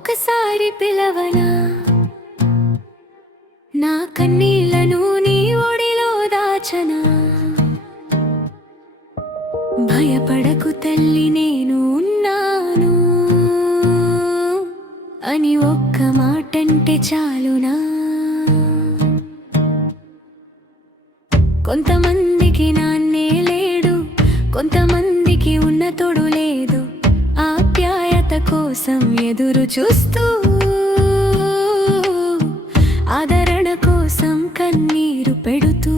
ఒకసారి పిలవనా నా కన్నీళ్లను నీ ఒడిలో దాచనా భయపడకు తల్లి నేను ఉన్నాను అని ఒక్క మాటంటే చాలునా కొంతమందికి నాన్నే లేడు కొంతమందికి ఉన్న తోడు లేదు ఆప్యాయత కోసం ఎదురు చూస్తూ ఆదరణ కోసం కన్నీరు పెడుతూ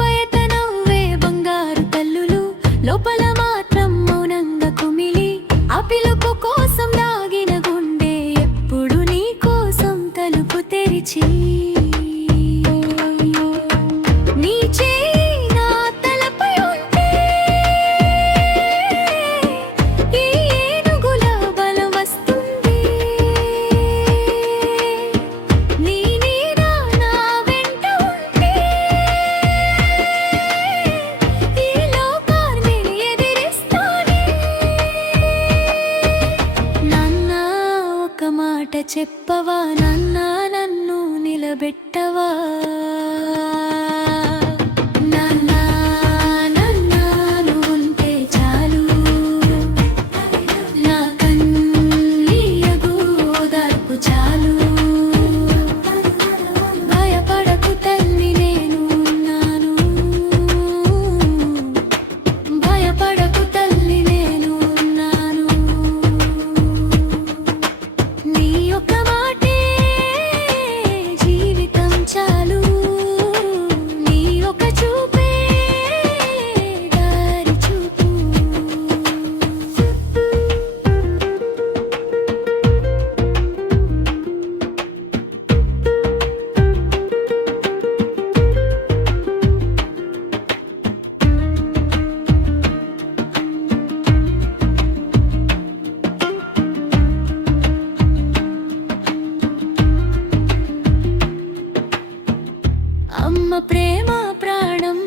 బయట నవ్వే బంగారు తల్లులు లోపల మాత్రం మౌనంగా కుమిలి ఆ పిలుపు కోసం దాగిన గుండె ఎప్పుడు నీ కోసం తలుపు తెరిచి నీ చేయి నా తలపై ఉంటే ఈ ఏనుగుల బలం వస్తుంది నీ నీడ నా వెంట ఉంటే ఈ లోకాన్ని ఎదిరిస్తానే నాన్న ఒక మాట చెప్పవా నాన్న నన్ను నిలబెట్టవా నాన్న నాన్న నువ్వుంటే చాలు నా కన్నీయగు ఓదార్పు చాలు భయపడకు తల్లి నేను ఉన్నాను భయపడకు తల్లి నేను ఉన్నాను నీ ఒక మాటే జీవితం చాలు నీ ఒక చూపే దారి చూపు అమ్మ ప్రేమ ప్రాణం